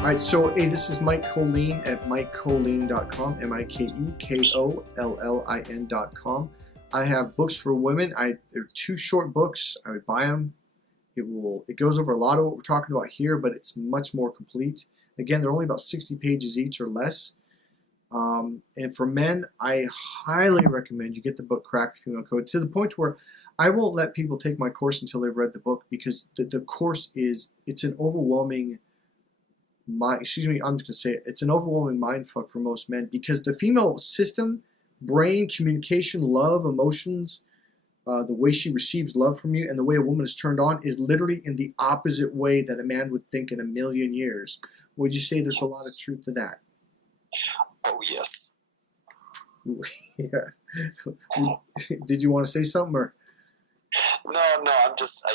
All right, so hey, this is Mike Colleen at MikeColleen.com, MikeKolllin.com. I have books for women. They're 2 short books. I would buy them. It goes over a lot of what we're talking about here, but it's much more complete. Again, they're only about 60 pages each or less. And for men, I highly recommend you get the book Crack the Female Code, to the point where I won't let people take my course until they've read the book, because the course it's an overwhelming it's an overwhelming mindfuck for most men, because the female system, brain, communication, love, emotions, the way she receives love from you, and the way a woman is turned on is literally in the opposite way that a man would think in a million years. Would you say there's a lot of truth to that? Oh, yes. Yeah. Did you want to say something, or? No, I'm just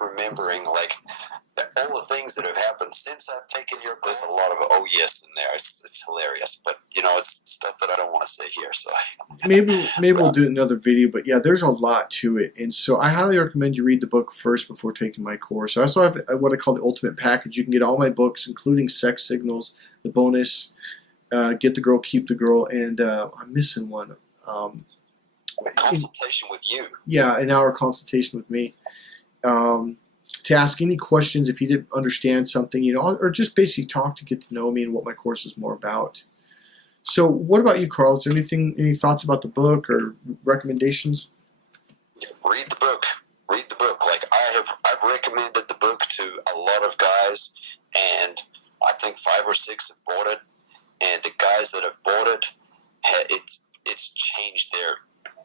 remembering, like, all the things that have happened since I've taken your book. There's a lot of oh yes in there. It's hilarious, but it's stuff that I don't want to say here. So maybe we'll do another video. But yeah, there's a lot to it, and so I highly recommend you read the book first before taking my course. I also have what I call the ultimate package. You can get all my books, including Sex Signals, the bonus, Get the Girl, Keep the Girl, and I'm missing one. A consultation with you. Yeah, an hour consultation with me. To ask any questions if you didn't understand something, or just basically talk to get to know me and what my course is more about. So what about you, Carl? Is there any thoughts about the book or recommendations? Read the book. Read the book. Like, I've recommended the book to a lot of guys, and I think 5 or 6 have bought it. And the guys that have bought it, it's changed their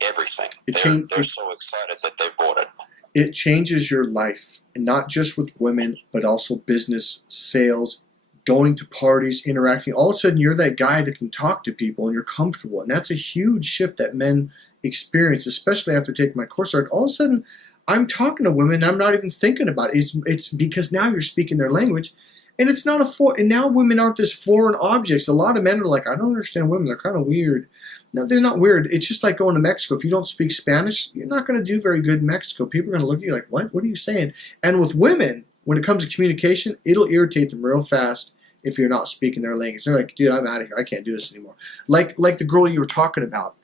everything. They're so excited that they bought it. It changes your life, and not just with women, but also business, sales, going to parties, interacting. All of a sudden, you're that guy that can talk to people, and you're comfortable. And that's a huge shift that men experience, especially after taking my course. Like, all of a sudden, I'm talking to women, and I'm not even thinking about it. It's because now you're speaking their language, and it's not and now women aren't this foreign objects. A lot of men are like, I don't understand women. They're kind of weird. No, they're not weird. It's just like going to Mexico. If you don't speak Spanish, you're not going to do very good in Mexico. People are going to look at you like, what? What are you saying? And with women, when it comes to communication, it'll irritate them real fast if you're not speaking their language. They're like, dude, I'm out of here. I can't do this anymore. Like the girl you were talking about.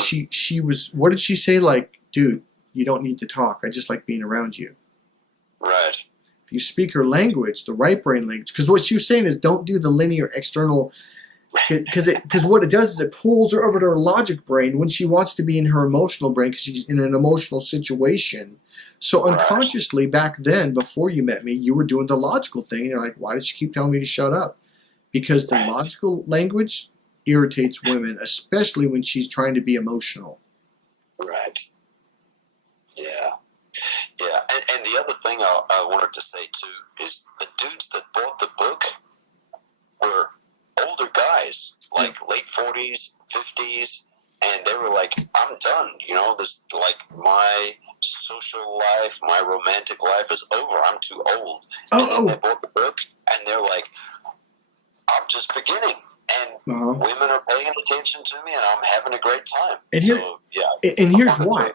She was, what did she say? Like, dude, you don't need to talk. I just like being around you. Right. If you speak her language, the right brain language, because what she was saying is don't do the linear external. Because what it does is it pulls her over to her logic brain when she wants to be in her emotional brain, because she's in an emotional situation. So unconsciously, back then, before you met me, you were doing the logical thing, and you're like, why did she keep telling me to shut up? Because the logical language irritates women, especially when she's trying to be emotional. Right. Yeah. Yeah. And the other thing I wanted to say, too, is the dudes that bought the book were older guys, like late 40s, 50s, and they were like, I'm done. This, like, my social life, my romantic life is over. I'm too old. And then they bought the book, and they're like, I'm just beginning. And women are paying attention to me, and I'm having a great time. And here's why.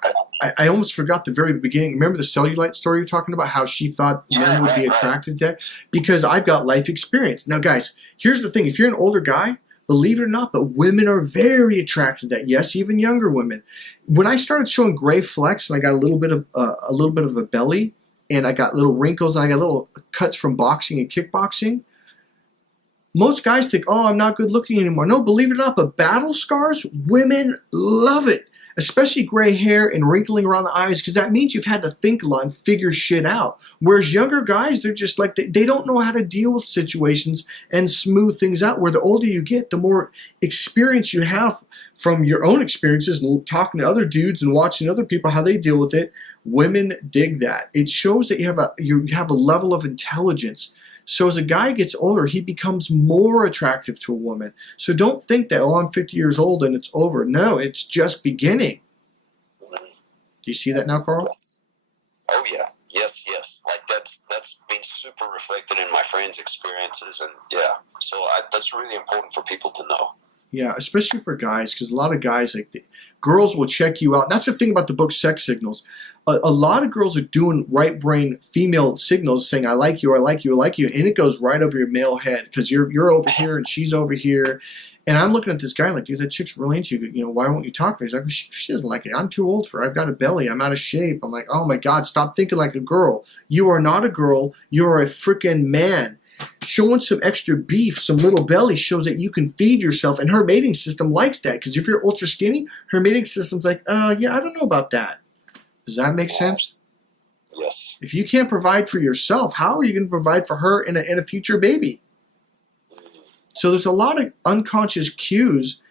I almost forgot the very beginning. Remember the cellulite story you're talking about, how she thought men would be attracted to that? Because I've got life experience. Now, guys, here's the thing. If you're an older guy, believe it or not, but women are very attracted to that. Yes, even younger women. When I started showing gray flecks, and I got a little bit of a belly, and I got little wrinkles, and I got little cuts from boxing and kickboxing, most guys think, oh, I'm not good looking anymore. No, believe it or not, but battle scars, women love it. Especially gray hair and wrinkling around the eyes, because that means you've had to think a lot and figure shit out. Whereas younger guys, they're just like, they don't know how to deal with situations and smooth things out. Where the older you get, the more experience you have from your own experiences and talking to other dudes and watching other people, how they deal with it. Women dig that. It shows that you have a level of intelligence. So as a guy gets older, he becomes more attractive to a woman. So don't think that, oh, I'm 50 years old and it's over. No, it's just beginning. Do you see that now, Carl? Yes. Oh, yeah. Yes. Like, that's been super reflected in my friends' experiences. And, yeah, so that's really important for people to know. Yeah, especially for guys, because a lot of guys, like, girls will check you out. That's the thing about the book Sex Signals. A lot of girls are doing right brain female signals saying, I like you, I like you, I like you. And it goes right over your male head because you're over here and she's over here. And I'm looking at this guy like, dude, that chick's really into you. You know, why won't you talk to her? He's like, well, she doesn't like it. I'm too old for her. I've got a belly. I'm out of shape. I'm like, oh my God, stop thinking like a girl. You are not a girl. You are a freaking man. Showing some extra beef, some little belly shows that you can feed yourself. And her mating system likes that. Because if you're ultra skinny, her mating system's like, yeah, I don't know about that. Does that make sense? Yes. If you can't provide for yourself, how are you going to provide for her and a future baby? So there's a lot of unconscious cues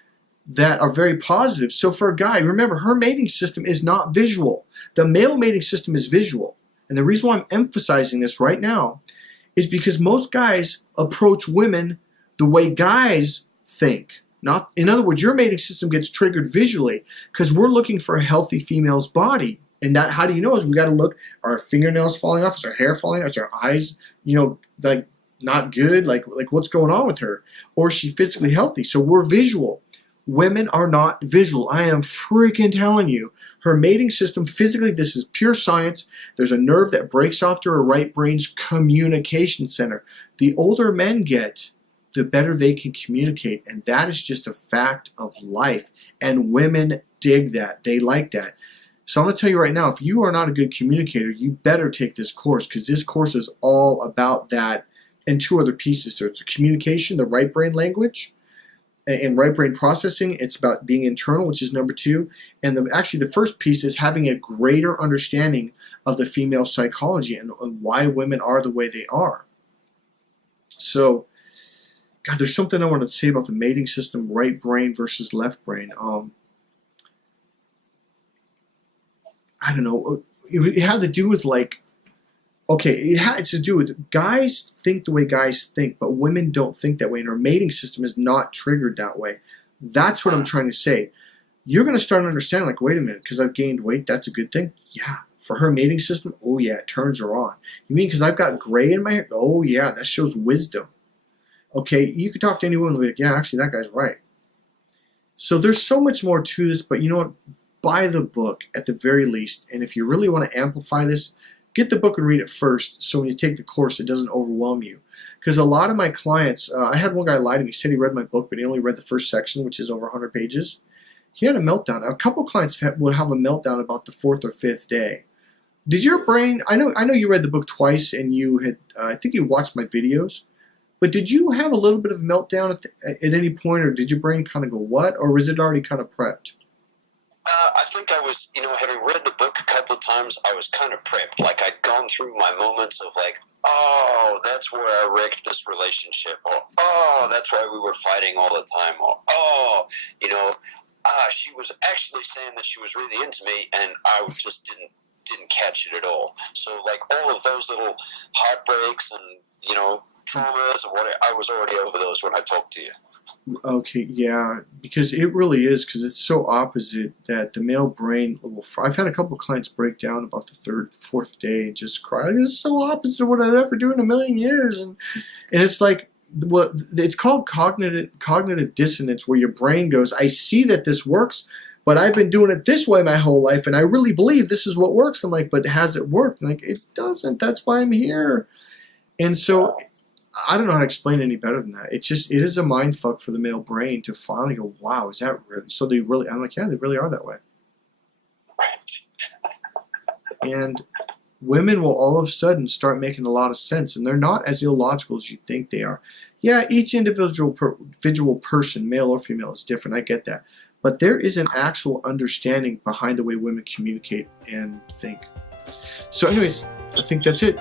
that are very positive. So for a guy, remember, her mating system is not visual. The male mating system is visual. And the reason why I'm emphasizing this right now is because most guys approach women the way guys think. Not, in other words, your mating system gets triggered visually because we're looking for a healthy female's body. And that, how do you know? Is we got to look, are our fingernails falling off? Is our hair falling off? Is our eyes, you know, like not good? Like what's going on with her? Or is she physically healthy? So we're visual. Women are not visual. I am freaking telling you. Her mating system, physically, this is pure science. There's a nerve that breaks off to her right brain's communication center. The older men get, the better they can communicate. And that is just a fact of life. And women dig that. They like that. So I'm going to tell you right now, if you are not a good communicator, you better take this course because this course is all about that and two other pieces. So it's communication, the right brain language, and right brain processing. It's about being internal, which is number 2. And actually the first piece is having a greater understanding of the female psychology and why women are the way they are. So, God, there's something I wanted to say about the mating system, right brain versus left brain. I don't know. It had to do with like, okay, it had to do with guys think the way guys think, but women don't think that way, and our mating system is not triggered that way. That's what I'm trying to say. You're going to start understanding, like, wait a minute, because I've gained weight, that's a good thing? Yeah. For her mating system, oh yeah, it turns her on. You mean because I've got gray in my hair? Oh yeah, that shows wisdom. Okay, you could talk to anyone and be like, yeah, actually, that guy's right. So there's so much more to this, but you know what? Buy the book at the very least, and if you really want to amplify this, get the book and read it first, so when you take the course, it doesn't overwhelm you. Because a lot of my clients, I had one guy lie to me. He said he read my book, but he only read the first section, which is over 100 pages. He had a meltdown. A couple clients will have a meltdown about the 4th or 5th day. Did your brain? I know you read the book twice, and you had. I think you watched my videos. But did you have a little bit of meltdown at any point, or did your brain kind of go what, or was it already kind of prepped? I think I was, having read the book a couple of times, I was kind of prepped. Like I'd gone through my moments of like, oh, that's where I wrecked this relationship. Or, oh, that's why we were fighting all the time. Or, oh, she was actually saying that she was really into me, and I just didn't catch it at all. So like all of those little heartbreaks and, traumas and whatever, I was already over those when I talked to you. Okay, yeah, because it really is, because it's so opposite that the male brain will. I've had a couple of clients break down about the 3rd, 4th day and just cry. Like, this is so opposite of what I'd ever do in a million years, and it's like it's called cognitive dissonance, where your brain goes, I see that this works, but I've been doing it this way my whole life, and I really believe this is what works. I'm like, but has it worked? I'm like, it doesn't. That's why I'm here, and so. I don't know how to explain it any better than that. It is a mind fuck for the male brain to finally go, wow, is that really? So they really, I'm like, yeah, they really are that way. And women will all of a sudden start making a lot of sense, and they're not as illogical as you think they are. Yeah, each individual person, male or female, is different. I get that. But there is an actual understanding behind the way women communicate and think. So anyways, I think that's it.